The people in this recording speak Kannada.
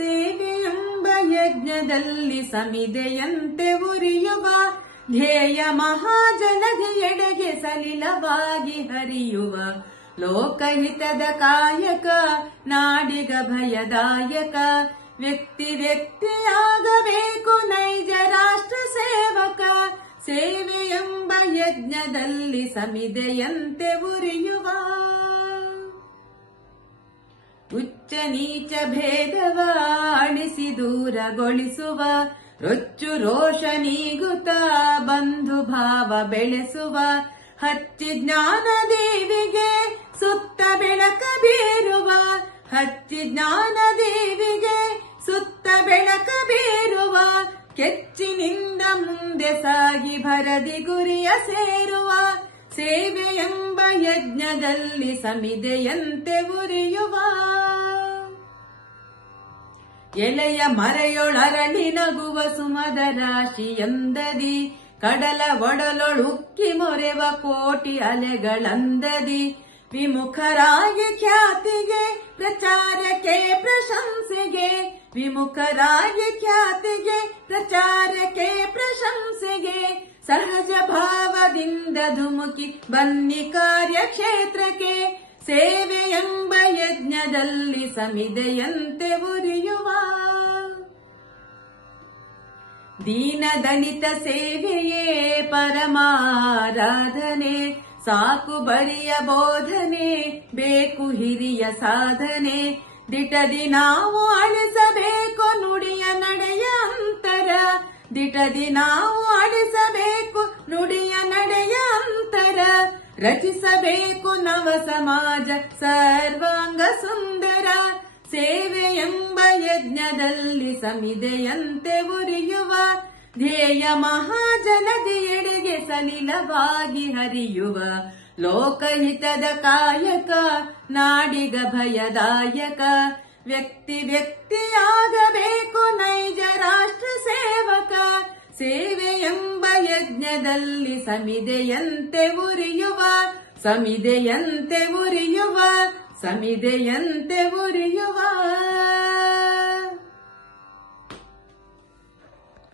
ಸೇವೆಯೆಂಬ ಯಜ್ಞದಲ್ಲಿ ಸಮಿದೆಯಂತೆ ಉರಿಯುವ ಧ್ಯೇಯ ಮಹಾಜನತೆಯೆಡೆಗೆ ಸಲಿಲವಾಗಿ ಹರಿಯುವ ಲೋಕಹಿತದ ಕಾಯಕ ನಾಡಿಗ ಭಯದಾಯಕ ವ್ಯಕ್ತಿಯಾಗಬೇಕು ನೈಜ ರಾಷ್ಟ್ರ ಸೇವಕ ಸೇವೆಯೆಂಬ ಯಜ್ಞದಲ್ಲಿ ಸಮಿದೆಯಂತೆ ಉರಿಯುವ ಉಚ್ಚ ನೀಚ ಭೇದವ ಅಣಿಸಿ ದೂರಗೊಳಿಸುವ ರೊಚ್ಚು ರೋಷ ನೀಗುತ್ತ ಬಂಧು ಭಾವ ಬೆಳೆಸುವ ಹಚ್ಚಿ ಜ್ಞಾನ ದೇವಿಗೆ ಸುತ್ತ ಬೆಳಕ ಬೀರುವ ಹಚ್ಚಿ ಜ್ಞಾನ ದೇವಿಗೆ ಸುತ್ತ ಬೆಳಕ ಬೀರುವ ಕೆಚ್ಚಿನಿಂದ ಮುಂದೆ ಸಾಗಿ ಭರದಿ ಗುರಿಯ ಸೇರುವ ಸೇವೆಯೆಂಬ ಯಜ್ಞದಲ್ಲಿ ಸಮಿದೆಯಂತೆ ಉರಿಯುವ ಎಲೆಯ ಮರೆಯೊಳರಳಿ ನಗುವ ಸುಮದ ರಾಶಿಯಂದದಿ ಕಡಲ ಒಡಲೊಳುಕ್ಕಿ ಮೊರೆವ ಕೋಟಿ ಅಲೆಗಳಂದದಿ ವಿಮುಖರಾಗಿ ಖ್ಯಾತಿಗೆ ಪ್ರಚಾರಕ್ಕೆ ಪ್ರಶಂಸೆಗೆ ವಿಮುಖರಾಗಿ ಖ್ಯಾತಿಗೆ ಪ್ರಚಾರಕ್ಕೆ ಪ್ರಶಂಸೆಗೆ ಸಹಜ ಭಾವದಿಂದ ಧುಮುಕಿ ಬನ್ನಿ ಕಾರ್ಯಕ್ಷೇತ್ರಕ್ಕೆ ಸೇವೆಯೆಂಬ ಯಜ್ಞದಲ್ಲಿ ಸಮಿದೆಯಂತೆ ಉರಿಯುವ ದೀನ ದಲಿತ ಸೇವೆಯೇ ಪರಮಾರಾಧನೆ ಸಾಕು ಬರಿಯ ಬೋಧನೆ ಬೇಕು ಹಿರಿಯ ಸಾಧನೆ ದಿಟದಿ ನಾವು ಅಳಿಸಬೇಕು ನುಡಿಯ ನಡೆಯ ಅಂತರ ದಿಟದಿ ನಾವು ಅಳಿಸಬೇಕು ನುಡಿಯ ನಡೆಯ ಅಂತರ ರಚಿಸಬೇಕು ನವ ಸಮಾಜ ಸರ್ವಾಂಗ ಸುಂದರ ಸೇವೆಯೆಂಬ ಯಜ್ಞದಲ್ಲಿ ಸಮಿದೆಯಂತೆ ಉರಿಯುವ ಧ್ಯೇಯ ಮಹಾಜನತೆಯೆಡೆಗೆ ಸಲಿಲವಾಗಿ ಹರಿಯುವ ಲೋಕಹಿತದ ಕಾಯಕ ನಾಡಿಗ ಭಯದಾಯಕ ವ್ಯಕ್ತಿಯಾಗಬೇಕು ನೈಜ ರಾಷ್ಟ್ರ ಸೇವಕ ಸೇವೆಯೆಂಬ ಯಜ್ಞದಲ್ಲಿ ಸಮಿದೆಯಂತೆ ಉರಿಯುವ ಸಮಿದೆಯಂತೆ ಉರಿಯುವ ಸಮಿದೆಯಂತೆ ಉರಿಯುವ